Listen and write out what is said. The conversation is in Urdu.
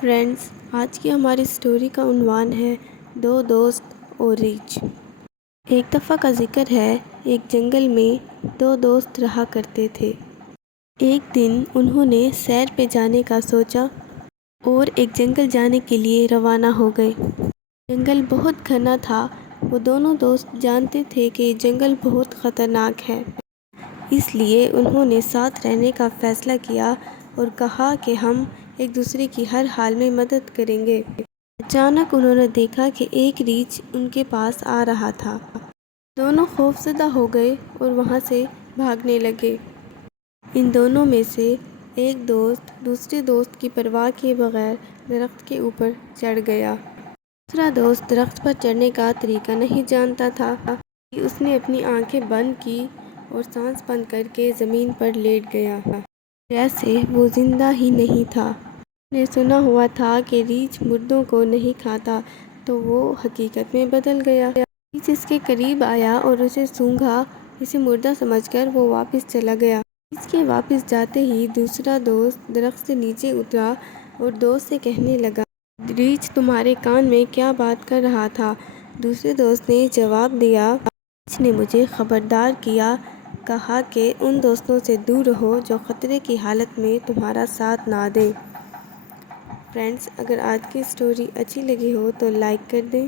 فرینڈز، آج کی ہماری سٹوری کا عنوان ہے دو دوست اور ریچھ۔ ایک دفعہ کا ذکر ہے، ایک جنگل میں دو دوست رہا کرتے تھے۔ ایک دن انہوں نے سیر پہ جانے کا سوچا اور ایک جنگل جانے کے لیے روانہ ہو گئے۔ جنگل بہت گھنا تھا۔ وہ دونوں دوست جانتے تھے کہ جنگل بہت خطرناک ہے، اس لیے انہوں نے ساتھ رہنے کا فیصلہ کیا اور کہا کہ ہم ایک دوسرے کی ہر حال میں مدد کریں گے۔ اچانک انہوں نے دیکھا کہ ایک ریچھ ان کے پاس آ رہا تھا۔ دونوں خوفزدہ ہو گئے اور وہاں سے بھاگنے لگے۔ ان دونوں میں سے ایک دوست دوسرے دوست کی پرواہ کیے بغیر درخت کے اوپر چڑھ گیا۔ دوسرا دوست درخت پر چڑھنے کا طریقہ نہیں جانتا تھا۔ اس نے اپنی آنکھیں بند کی اور سانس بند کر کے زمین پر لیٹ گیا، جیسے وہ زندہ ہی نہیں تھا۔ اس نے سنا ہوا تھا کہ ریچھ مردوں کو نہیں کھاتا، تو وہ حقیقت میں بدل گیا۔ ریچھ اس کے قریب آیا اور اسے سونگھا۔ اسے مردہ سمجھ کر وہ واپس چلا گیا۔ ریچھ کے واپس جاتے ہی دوسرا دوست درخت سے نیچے اترا اور دوست سے کہنے لگا، ریچھ تمہارے کان میں کیا بات کر رہا تھا؟ دوسرے دوست نے جواب دیا، ریچھ نے مجھے خبردار کیا، کہا کہ ان دوستوں سے دور رہو جو خطرے کی حالت میں تمہارا ساتھ نہ دیں۔ فرینڈز، اگر آج کی سٹوری اچھی لگی ہو تو لائک کر دیں۔